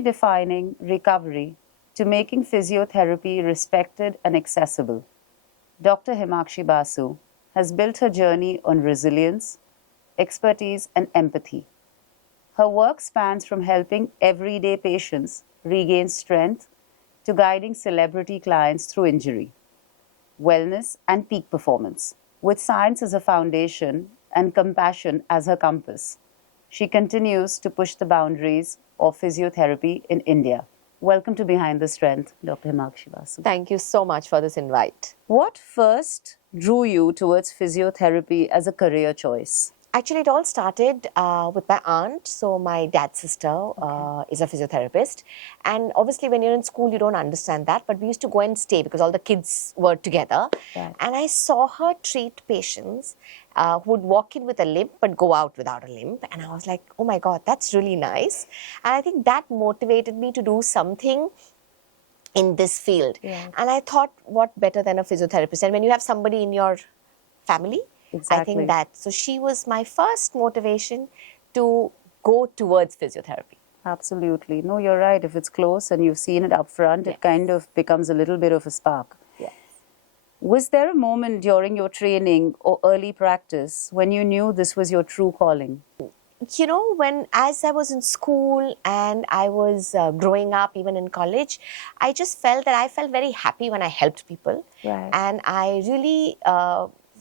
redefining recovery to making physiotherapy respected and accessible. Dr. Hemakshi Basu has built her journey on resilience, expertise, and empathy. Her work spans from helping everyday patients regain strength to guiding celebrity clients through injury, wellness, and peak performance. With science as a foundation and compassion as her compass, she continues to push the boundaries of physiotherapy in India. Welcome to Behind the Strength, Dr. Hemakshi Basu. Thank you so much for this invite. What first drew you towards physiotherapy as a career choice? Actually, it all started with my aunt. So my dad's sister is a physiotherapist. And obviously, when you're in school, you don't understand that. But we used to go and stay because all the kids were together. Right. And I saw her treat patients who would walk in with a limp but go out without a limp. And I was like, oh my God, that's really nice. And I think that motivated me to do something in this field. Yeah. And I thought, what better than a physiotherapist? And when you have somebody in your family, Exactly. I think that. So she was my first motivation to go towards physiotherapy. Absolutely. No, you're right. If it's close and you've seen it up front, Yes. it kind of becomes a little bit of a spark. Yes. Was there a moment during your training or early practice when you knew this was your true calling? You know, as I was in school and I was growing up, even in college, I just felt that I felt very happy when I helped people. Right. And I really,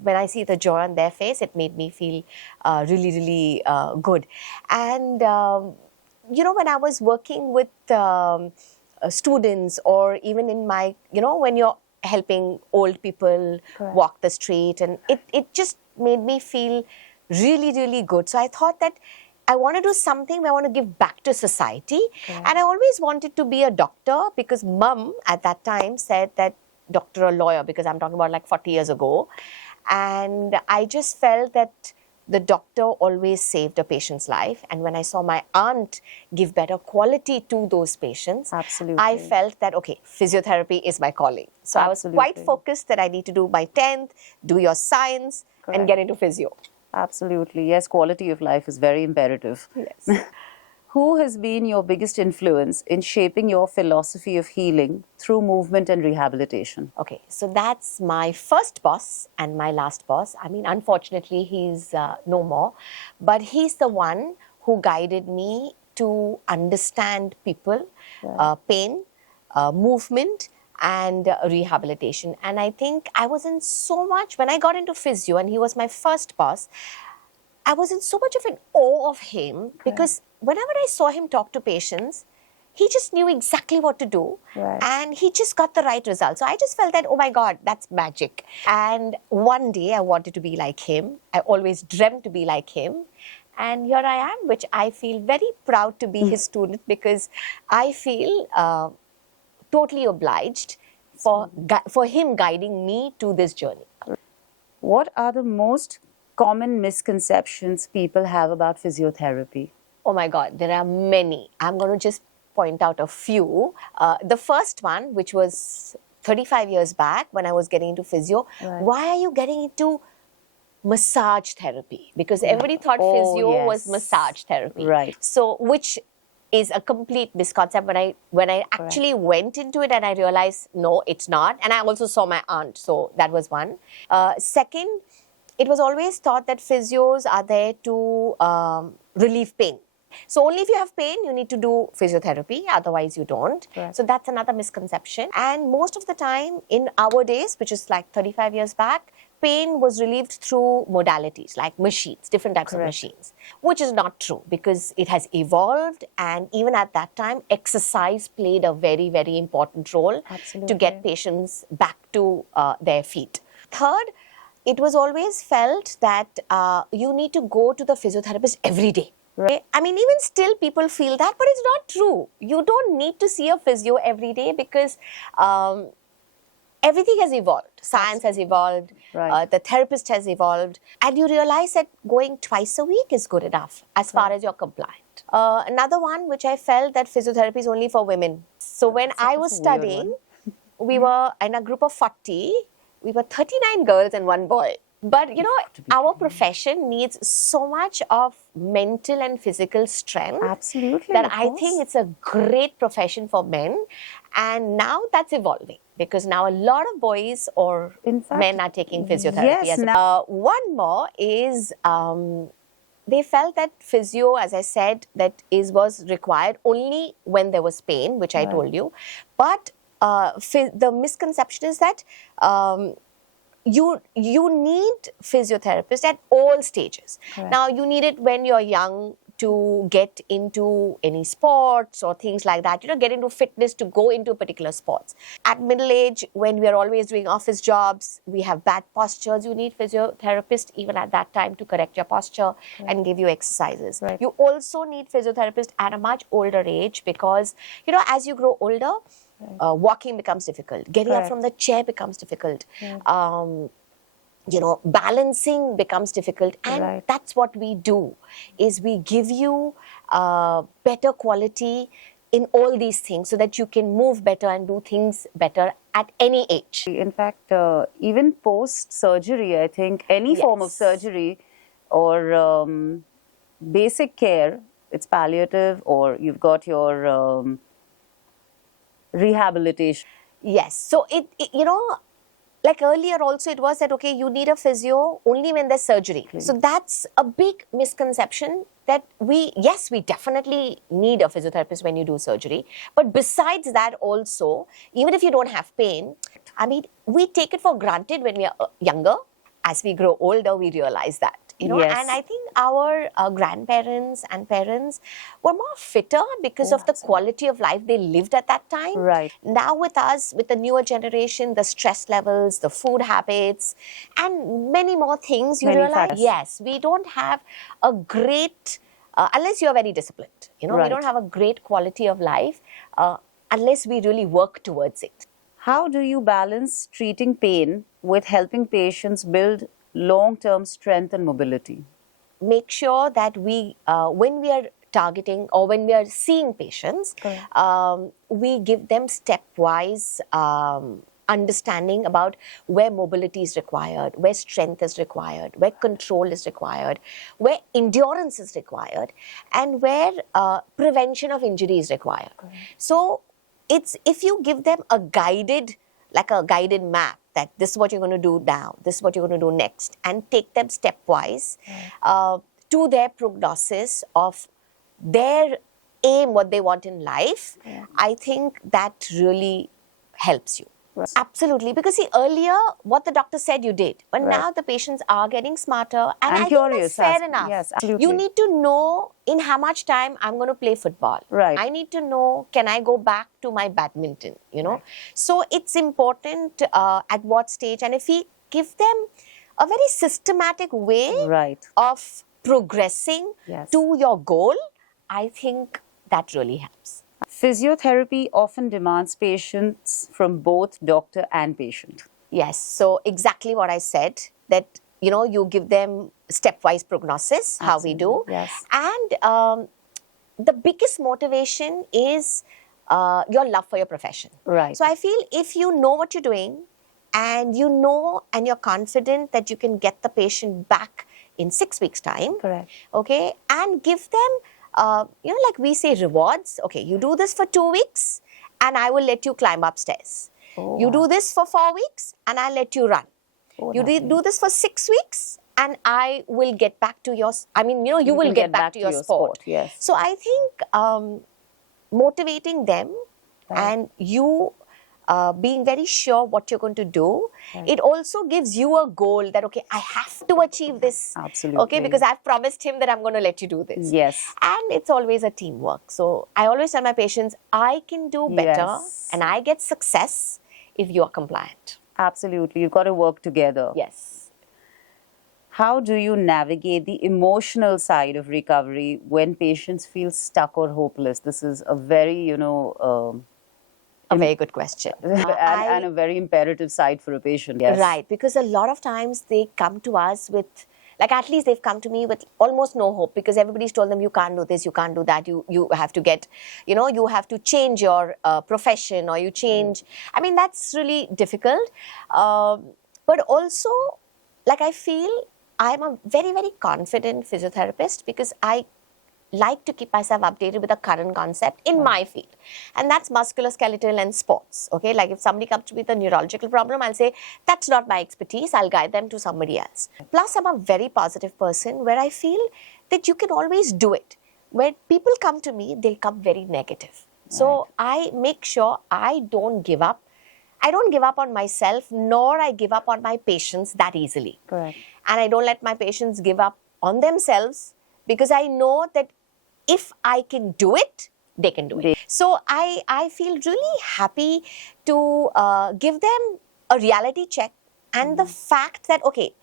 when I see the joy on their face, it made me feel really, really good. And, you know, when I was working with students, or even in my, you know, when you're helping old people Correct. walk the street, and it just made me feel really, really good. So I thought that I want to do something where I want to give back to society. Correct. And I always wanted to be a doctor because mum at that time said that doctor or lawyer, because I'm talking about like 40 years ago. And I just felt that the doctor always saved a patient's life. And when I saw my aunt give better quality to those patients, Absolutely. I felt that, okay, physiotherapy is my calling. So I was quite Absolutely. focused that I need to do my 10th, do your science, Correct. and get into physio. Absolutely. Yes, quality of life is very imperative. Yes. Who has been your biggest influence in shaping your philosophy of healing through movement and rehabilitation? Okay, so that's my first boss and my last boss. I mean, unfortunately, he's no more, but he's the one who guided me to understand people, pain, movement, and rehabilitation. And I think I was in so much, when I got into physio and he was my first boss, I was in so much of an awe of him because whenever I saw him talk to patients, he just knew exactly what to do, Right. and he just got the right result. So I just felt that, oh my God, that's magic. And one day I wanted to be like him. I always dreamt to be like him. And here I am, which I feel very proud to be his student, because I feel totally obliged for him guiding me to this journey. What are the most common misconceptions people have about physiotherapy? Oh my God, there are many. I'm going to just point out a few. The first one, which was 35 years back when I was getting into physio, Right. why are you getting into massage therapy? Because everybody thought Oh, physio was yes. massage therapy. Right. So, which is a complete misconception. When I actually went into it and I realized, no, it's not. And I also saw my aunt. So that was one. Second, it was always thought that physios are there to relieve pain. So only if you have pain, you need to do physiotherapy. Otherwise, you don't. Correct. So that's another misconception. And most of the time in our days, which is like 35 years back, pain was relieved through modalities like machines, different types of Correct. machines, which is not true because it has evolved. And even at that time, exercise played a very, very important role to get Absolutely. patients back to their feet. Third, it was always felt that you need to go to the physiotherapist every day. Right? I mean, even still people feel that, but it's not true. You don't need to see a physio every day because everything has evolved. Science has evolved. Right. The therapist has evolved. And you realize that going twice a week is good enough as far as you're compliant. Another one, which I felt that physiotherapy is only for women. So when I was That's a weird studying, one. we were in a group of 40. We were 39 girls and one boy. But to be our profession needs so much of mental and physical strength Absolutely, that of I course. think it's a great profession for men. And now that's evolving because now a lot of boys or In fact, men are taking physiotherapy. yes, One more is they felt that physio, as I said, was required only when there was pain, which I Right. told you. But the misconception is that you need physiotherapist at all stages. Correct. Now, you need it when you're young to get into any sports or things like that, get into fitness to go into particular sports. At middle age, when we are always doing office jobs, we have bad postures, you need physiotherapist even at that time to correct your posture and give you exercises. Right. You also need physiotherapist at a much older age because, as you grow older, walking becomes difficult. Getting up Correct. from the chair becomes difficult. Balancing becomes difficult. And Right. that's what we do, is we give you better quality in all these things so that you can move better and do things better at any age. In fact, even post-surgery, I think any form of Yes. surgery or basic care, it's palliative or you've got your rehabilitation. Yes. So like earlier also it was that, okay, you need a physio only when there's surgery. So that's a big misconception that we definitely need a physiotherapist when you do surgery. But besides that also, even if you don't have pain, I mean, we take it for granted when we are younger. As we grow older, we realize that. Yes. And I think our grandparents and parents were more fitter because of the quality of life they lived at that time. Right. Now with us, with the newer generation, the stress levels, the food habits, and many more things, you Many realize, factors. yes, we don't have a great, unless you're very disciplined, we Right. don't have a great quality of life unless we really work towards it. How do you balance treating pain with helping patients build long-term strength and mobility? Make sure that we, when we are targeting or when we are seeing patients, we give them stepwise understanding about where mobility is required, where strength is required, where control is required, where endurance is required, and where prevention of injury is required. So it's, if you give them a guided map, that this is what you're going to do now, this is what you're going to do next, and take them stepwise to their prognosis of their aim, what they want in life, I think that really helps you. Absolutely. Because see, earlier, what the doctor said you did. But now the patients are getting smarter. And I curious. think that's fair enough. Yes, absolutely. You need to know in how much time I'm going to play football. Right. I need to know, can I go back to my badminton, Right. So it's important at what stage. And if we give them a very systematic way of progressing to your goal, I think that really helps. Physiotherapy often demands patience from both doctor and patient. Yes, so exactly what I said, that, you give them stepwise prognosis, how we do. Yes. And the biggest motivation is your love for your profession. Right. So I feel if you know what you're doing and and you're confident that you can get the patient back in 6 weeks' time. Correct. Okay, and give them like we say, rewards. Okay, you do this for 2 weeks and I will let you climb upstairs. You do this for 4 weeks and I'll let you run. You do this for 6 weeks and I will get back to your, you will get back to your sport. Yes. So I think motivating them and you being very sure what you're going to do, it also gives you a goal that, okay, I have to achieve this. Absolutely. Okay, because I've promised him that I'm going to let you do this. Yes. And it's always a teamwork. So I always tell my patients, I can do better and I get success if you are compliant. Absolutely. You've got to work together. Yes. How do you navigate the emotional side of recovery when patients feel stuck or hopeless? This is a very, a very good question. And a very imperative side for a patient. Yes. Right, because a lot of times they come to us with, like at least they've come to me with almost no hope, because everybody's told them you can't do this, you can't do that, you have to get, you have to change your profession, or you change. I mean, that's really difficult. But also, like I feel I'm a very, very confident physiotherapist because I like to keep myself updated with the current concept in my field. And that's musculoskeletal and sports. Okay, like if somebody comes to me with a neurological problem, I'll say, that's not my expertise. I'll guide them to somebody else. Plus, I'm a very positive person where I feel that you can always do it. When people come to me, they'll come very negative. So I make sure I don't give up. I don't give up on myself, nor I give up on my patients that easily. Correct. And I don't let my patients give up on themselves because I know that if I can do it, they can do it. So I feel really happy to give them a reality check and the fact that, okay,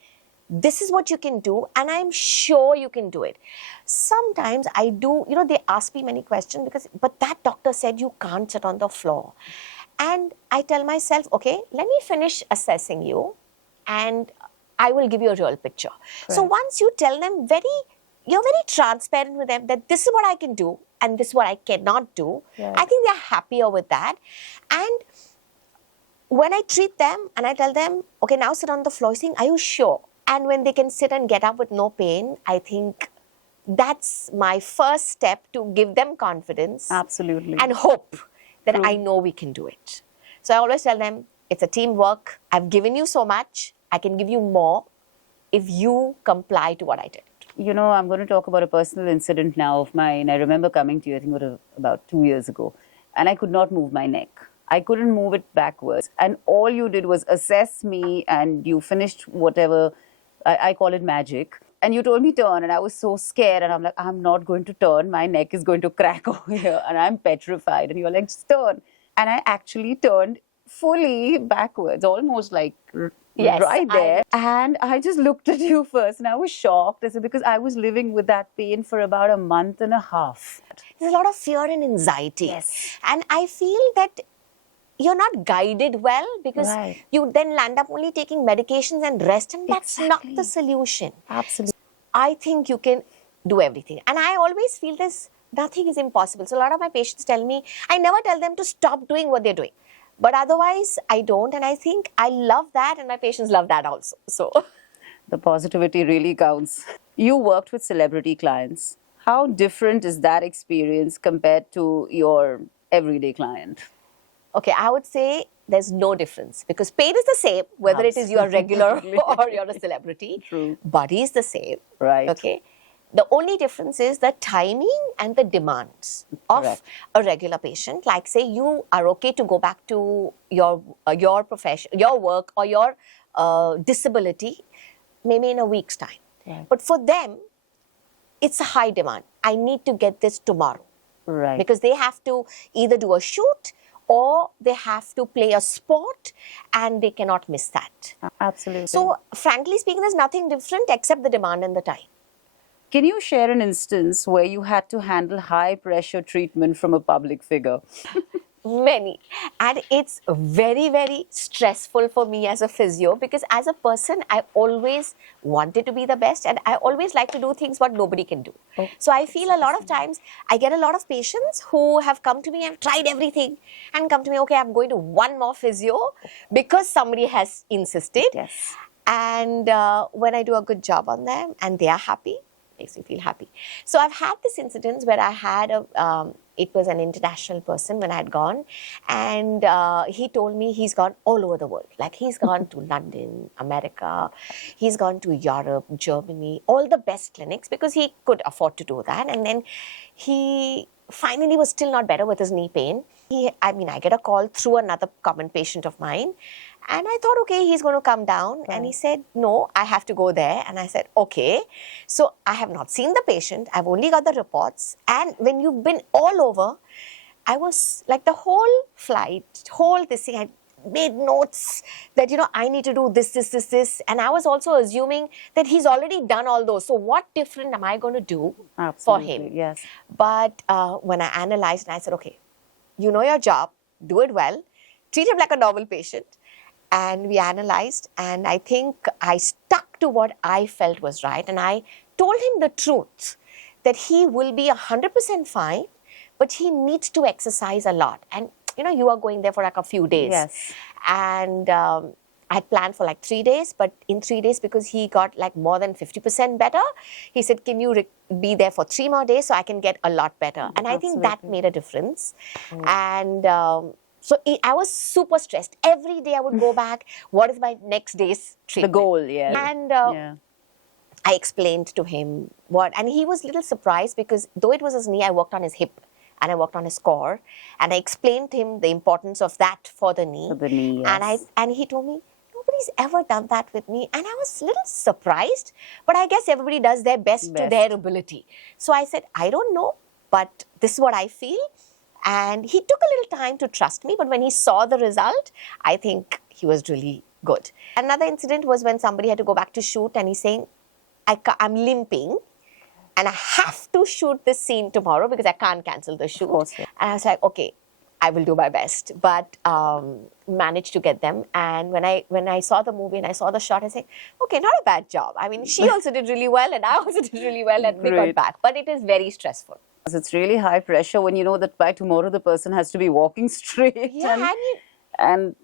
this is what you can do and I'm sure you can do it. Sometimes I do, they ask me many questions but that doctor said you can't sit on the floor. And I tell myself, okay, let me finish assessing you and I will give you a real picture. Correct. So once you tell them you're very transparent with them that this is what I can do and this is what I cannot do, I think they're happier with that. And when I treat them and I tell them, okay, now sit on the floor, saying, are you sure? And when they can sit and get up with no pain, I think that's my first step to give them confidence. Absolutely. And hope that I know we can do it. So I always tell them, it's a teamwork. I've given you so much. I can give you more if you comply to what I did. I'm going to talk about a personal incident now of mine. I remember coming to you, I think it was about 2 years ago, and I could not move my neck. I couldn't move it backwards. And all you did was assess me and you finished whatever, I call it magic. And you told me turn and I was so scared and I'm like, I'm not going to turn. My neck is going to crack over here and I'm petrified. And you're like, just turn. And I actually turned fully backwards, almost like right there. And I just looked at you first and I was shocked. I said, because I was living with that pain for about a month and a half. There's a lot of fear and anxiety. Yes. And I feel that you're not guided well because you then land up only taking medications and rest, and that's not the solution. Absolutely. I think you can do everything. And I always feel nothing is impossible. So a lot of my patients tell me, I never tell them to stop doing what they're doing. But otherwise, I don't. And I think I love that and my patients love that also. So the positivity really counts. You worked with celebrity clients. How different is that experience compared to your everyday client? Okay, I would say there's no difference because pain is the same, whether it is you're regular or you're a celebrity. True. Body is the same. Right. Okay. The only difference is the timing and the demands of a regular patient. Like say you are okay to go back to your profession, your work or your disability maybe in a week's time. Right. But for them, it's a high demand. I need to get this tomorrow. Right. Because they have to either do a shoot or they have to play a sport and they cannot miss that. Absolutely. So, frankly speaking, there's nothing different except the demand and the time. Can you share an instance where you had to handle high-pressure treatment from a public figure? Many. And it's very, very stressful for me as a physio because as a person, I always wanted to be the best and I always like to do things what nobody can do. Oh, so I feel a lot of times, I get a lot of patients who have come to me and tried everything and come to me, okay, I'm going to one more physio because somebody has insisted. Yes. And when I do a good job on them and they are happy, makes me feel happy. So I've had this incident where I had it was an international person when I had gone and he told me he's gone all over the world. Like he's gone to London, America, he's gone to Europe, Germany, all the best clinics because he could afford to do that. And then he finally was still not better with his knee pain. I get a call through another common patient of mine. And I thought, okay, he's going to come down. Right. And he said, no, I have to go there. And I said, okay. So I have not seen the patient. I've only got the reports. And when you've been all over, I was like the whole flight, this thing, I made notes that, I need to do this. And I was also assuming that he's already done all those. So what different am I going to do for him? Yes. But when I analyzed, and I said, okay, you know your job, do it well, treat him like a normal patient. And we analyzed, and I think I stuck to what I felt was right. And I told him the truth, that he will be 100% fine, but he needs to exercise a lot. And, you are going there for like a few days. Yes. And I had planned for like 3 days, but in 3 days, because he got like more than 50% better, he said, can you be there for 3 more days so I can get a lot better? And I think that Absolutely. made a difference. And so I was super stressed. Every day I would go back, what is my next day's The treatment? goal, yeah. And Yeah. I explained to him what, and he was a little surprised because though it was his knee, I worked on his hip and I worked on his core, and I explained to him the importance of that for the knee. For the knee, yes. And he told me, nobody's ever done that with me. And I was a little surprised, but I guess everybody does their best to their ability. So I said, I don't know, but this is what I feel. And he took a little time to trust me, but when he saw the result, I think he was really good. Another incident was when somebody had to go back to shoot, and he's saying, I'm limping and I have to shoot this scene tomorrow because I can't cancel the shoot. Of course, yeah. And I was like, okay, I will do my best, but managed to get them. And when I saw the movie and I saw the shot, I said, okay, not a bad job. I mean, she also did really well and I also did really well, and we got back. But it is very stressful. It's really high pressure when you know that by tomorrow the person has to be walking straight. Yeah, and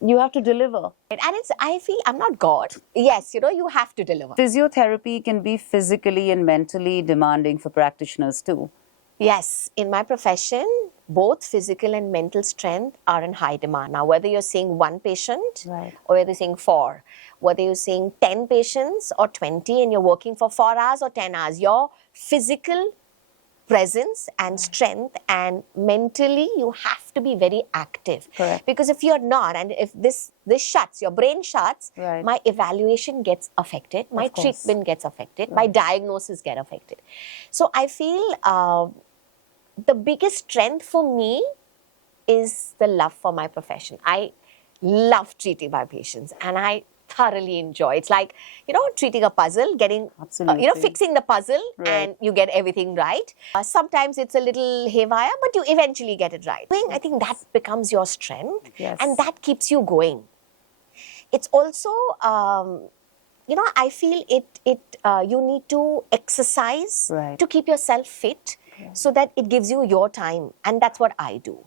you have to deliver. And I feel I'm not God. Yes, you have to deliver. Physiotherapy can be physically and mentally demanding for practitioners too. Yes, in my profession, both physical and mental strength are in high demand. Now, whether you're seeing one patient or whether you're seeing 4, whether you're seeing 10 patients or 20 and you're working for 4 hours or 10 hours, your physical presence and strength and mentally you have to be very active. Correct. Because if you're not, and if this shuts, your brain shuts, my evaluation gets affected, my treatment gets affected, my diagnosis get affected. So I feel the biggest strength for me is the love for my profession. I love treating my patients and I thoroughly enjoy. It's like, treating a puzzle, getting, fixing the puzzle and you get everything right. Sometimes it's a little haywire, but you eventually get it right. I think that becomes your strength and that keeps you going. It's also, I feel you need to exercise to keep yourself fit so that it gives you your time. And that's what I do.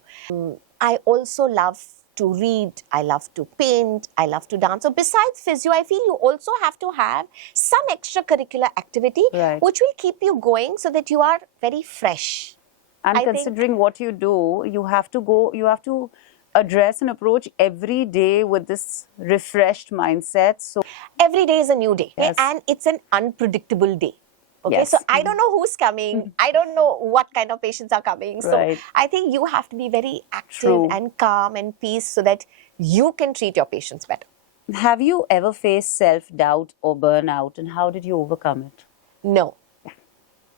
I also love to read, I love to paint, I love to dance. So besides physio, I feel you also have to have some extracurricular activity which will keep you going so that you are very fresh. And considering what you do, you have to address and approach every day with this refreshed mindset. So every day is a new day and it's an unpredictable day. Okay, so I don't know who's coming. I don't know what kind of patients are coming. So I think you have to be very active and calm and peace so that you can treat your patients better. Have you ever faced self-doubt or burnout, and how did you overcome it? No.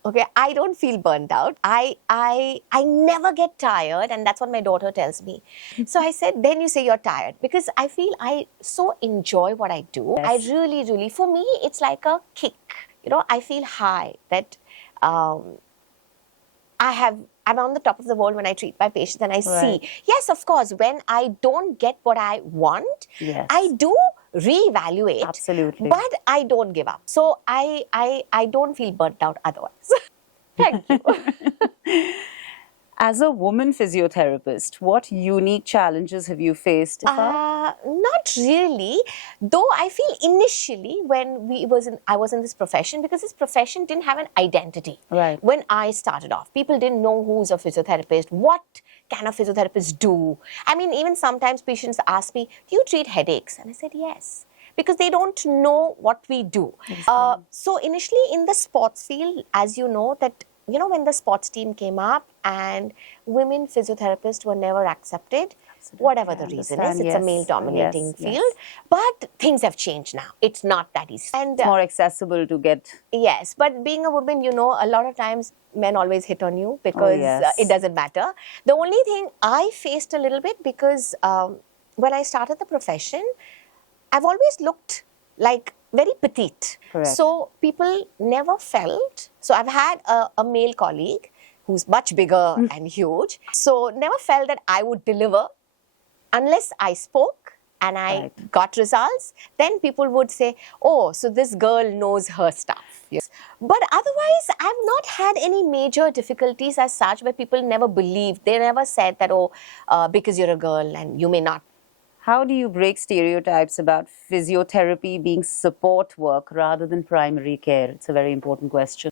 Okay, I don't feel burnt out. I never get tired, and that's what my daughter tells me. So I said, then you say you're tired, because I feel I so enjoy what I do. I really, really, for me, it's like a kick. I feel high that I'm on the top of the world when I treat my patients and I see. Yes, of course, when I don't get what I want, I do reevaluate. Absolutely. But I don't give up. So I don't feel burnt out otherwise. Thank you. As a woman physiotherapist, what unique challenges have you faced? Not really, though I feel initially when I was in this profession, because this profession didn't have an identity. When I started off, people didn't know who's a physiotherapist, what can a physiotherapist do. I mean, even sometimes patients ask me, do you treat headaches? And I said, yes. Because they don't know what we do. So initially in the sports field, as you know, that when the sports team came up and women physiotherapists were never accepted, whatever the reason is, it's a male-dominating field. But things have changed now. It's not that easy. And it's more accessible to get. Yes, but being a woman, a lot of times men always hit on you because it doesn't matter. The only thing I faced a little bit, because when I started the profession, I've always looked like very petite. So people never felt, so I've had a male colleague who's much bigger and huge, so never felt that I would deliver unless I spoke and I got results. Then people would say, oh, so this girl knows her stuff. But otherwise, I've not had any major difficulties as such where people never believed. They never said that, because you're a girl and you may not How do you break stereotypes about physiotherapy being support work rather than primary care? It's a very important question.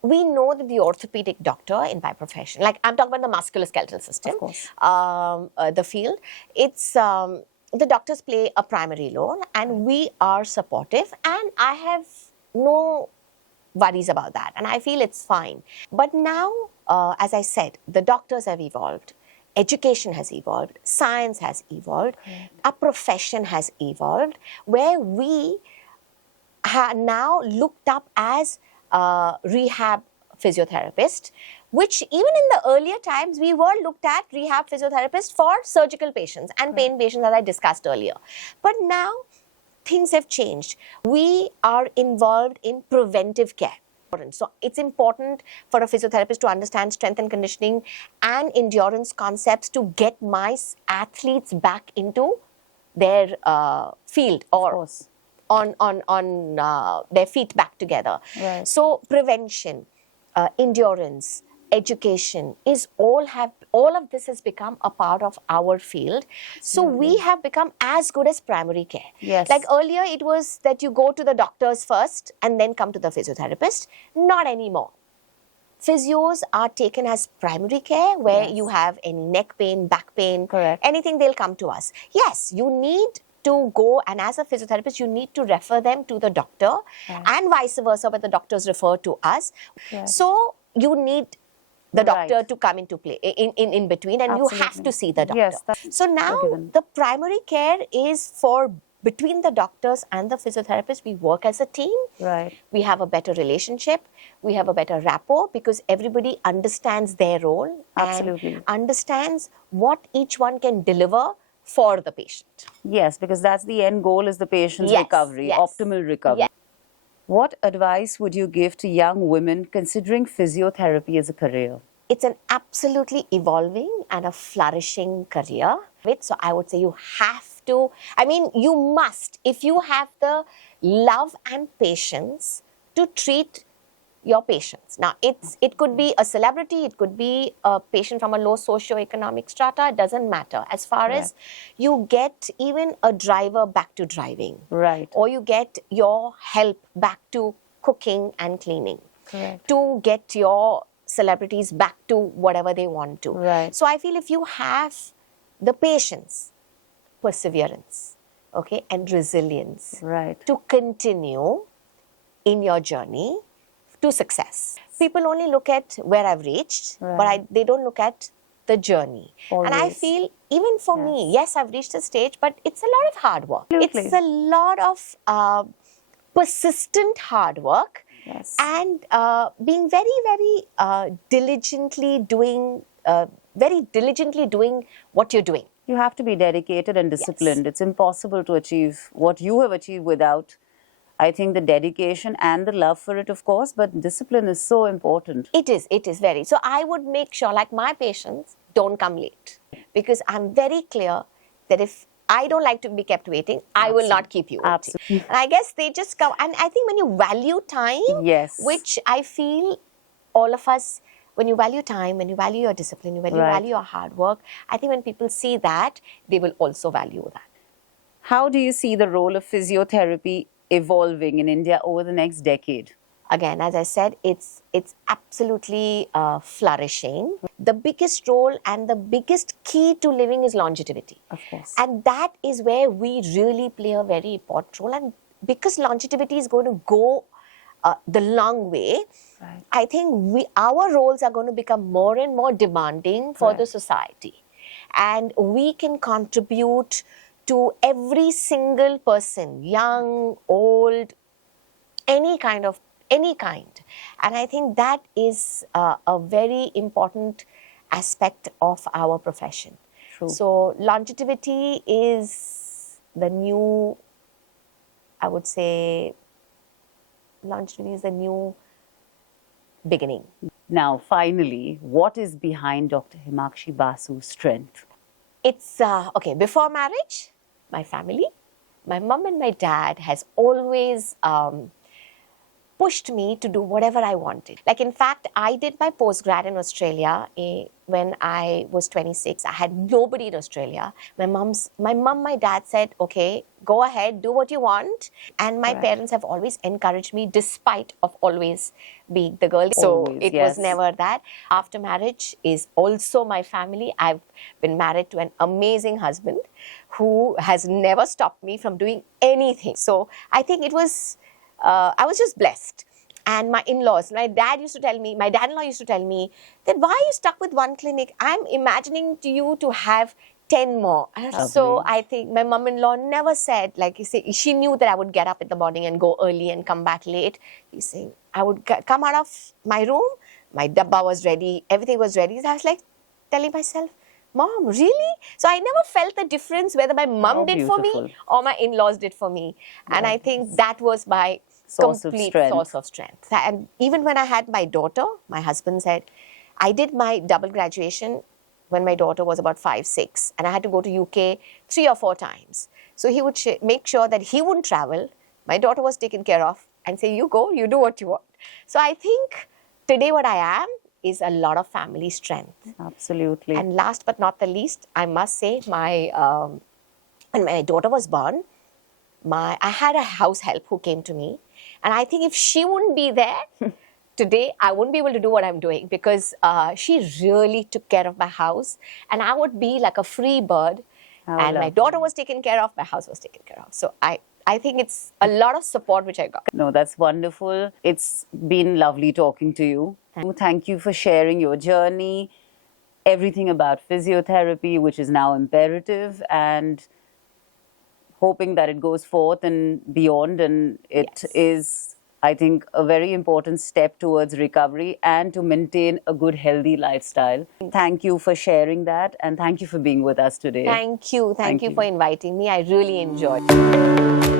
We know that the orthopedic doctor in my profession, like I'm talking about the musculoskeletal system, Of course. the field, it's the doctors play a primary role, and we are supportive, and I have no worries about that, and I feel it's fine. But now, as I said, the doctors have evolved, education has evolved, science has evolved, our profession has evolved, where we now looked up as rehab physiotherapist, which even in the earlier times we were looked at rehab physiotherapists for surgical patients and pain patients, as I discussed earlier. But now things have changed. We are involved in preventive care. So it's important for a physiotherapist to understand strength and conditioning and endurance concepts to get my athletes back into their field, or on their feet back together. Right. So prevention, endurance, education is all of this has become a part of our field. So we have become as good as primary care. Yes. Like earlier it was that you go to the doctors first and then come to the physiotherapist. Not anymore. Physios are taken as primary care, where Yes. you have any neck pain, back pain, Correct. anything, they'll come to us. Yes, you need to go, and as a physiotherapist, you need to refer them to the doctor, and vice versa, when the doctors refer to us. Correct. So you need the doctor Right. to come into play in between, and you have Absolutely. to see the doctor. Yes, that's So now a given. the primary care is for between the doctors and the physiotherapist. We work as a team. Right. We have a better relationship. We have a better rapport, because everybody understands their role. Absolutely. And understands what each one can deliver for the patient. Yes, because that's the end goal, is the patient's Yes, recovery, yes. optimal recovery. Yes. What advice would you give to young women considering physiotherapy as a career? It's an absolutely evolving and a flourishing career. So I would say you have to, you must, if you have the love and patience to treat your patients. Now, it could be a celebrity, it could be a patient from a low socioeconomic strata, it doesn't matter. As far as you get even a driver back to driving. Right. Or you get your help back to cooking and cleaning. Correct. To get your celebrities back to whatever they want to. Right. So I feel if you have the patience, perseverance, okay, and resilience Right. to continue in your journey to success. People only look at where I've reached, but they don't look at the journey. Always. And I feel, even for me, yes, I've reached a stage, but it's a lot of hard work. Absolutely. It's a lot of persistent hard work. Yes. And being very, very diligently doing what you're doing. You have to be dedicated and disciplined. Yes. It's impossible to achieve what you have achieved without, I think, the dedication and the love for it, of course, but discipline is so important. It is very. So I would make sure, like, my patients don't come late, because I'm very clear that if I don't like to be kept waiting, I will not keep you waiting. Absolutely. And I guess they just come. And I think when you value time, Yes. which I feel all of us, when you value time, when you value your discipline, when you value your hard work, I think when people see that, they will also value that. How do you see the role of physiotherapy evolving in India over the next decade? Again, as I said, it's absolutely flourishing. The biggest role and the biggest key to living is longevity. Of course. And that is where we really play a very important role. And because longevity is going to go the long way, I think our roles are going to become more and more demanding for the society. And we can contribute to every single person, young, old, any kind. And I think that is a very important aspect of our profession. True. So longevity is the new, I would say, longevity is the new beginning. Now, finally, what is behind Dr. Hemakshi Basu's strength? It's, okay, before marriage, my family, my mom and my dad has always pushed me to do whatever I wanted. Like, in fact, I did my postgrad in Australia when I was 26. I had nobody in Australia. My dad said, okay, go ahead, do what you want. And my parents have always encouraged me, despite of always being the girl. So Always, it yes. was never that. After marriage is also my family. I've been married to an amazing husband who has never stopped me from doing anything. So I think it was, I was just blessed. And my in-laws, my dad-in-law used to tell me that, why are you stuck with one clinic? I'm imagining to you to have 10 more. So I think my mom-in-law never said, like, she knew that I would get up in the morning and go early and come back late. He's saying, I would come out of my room, my dabba was ready, everything was ready. So I was like telling myself, Mom, really? So I never felt the difference whether my mom did for me or my in-laws did for me. And I think that was my complete source of strength. And even when I had my daughter, my husband said, I did my double graduation when my daughter was about 5, 6, and I had to go to UK 3 or 4 times. So he would make sure that he wouldn't travel. My daughter was taken care of and say, you go, you do what you want. So I think today what I am is a lot of family strength. Absolutely. And last but not the least, I must say, when my daughter was born, I had a house help who came to me. And I think if she wouldn't be there, today I wouldn't be able to do what I'm doing, because she really took care of my house. And I would be like a free bird. And my daughter was taken care of, my house was taken care of. So I think it's a lot of support which I got. No, that's wonderful. It's been lovely talking to you. Thank you for sharing your journey, everything about physiotherapy, which is now imperative, and hoping that it goes forth and beyond. And it is, I think, a very important step towards recovery and to maintain a good, healthy lifestyle. Thank you for sharing that, and thank you for being with us today. Thank you. Thank you for inviting me. I really enjoyed it.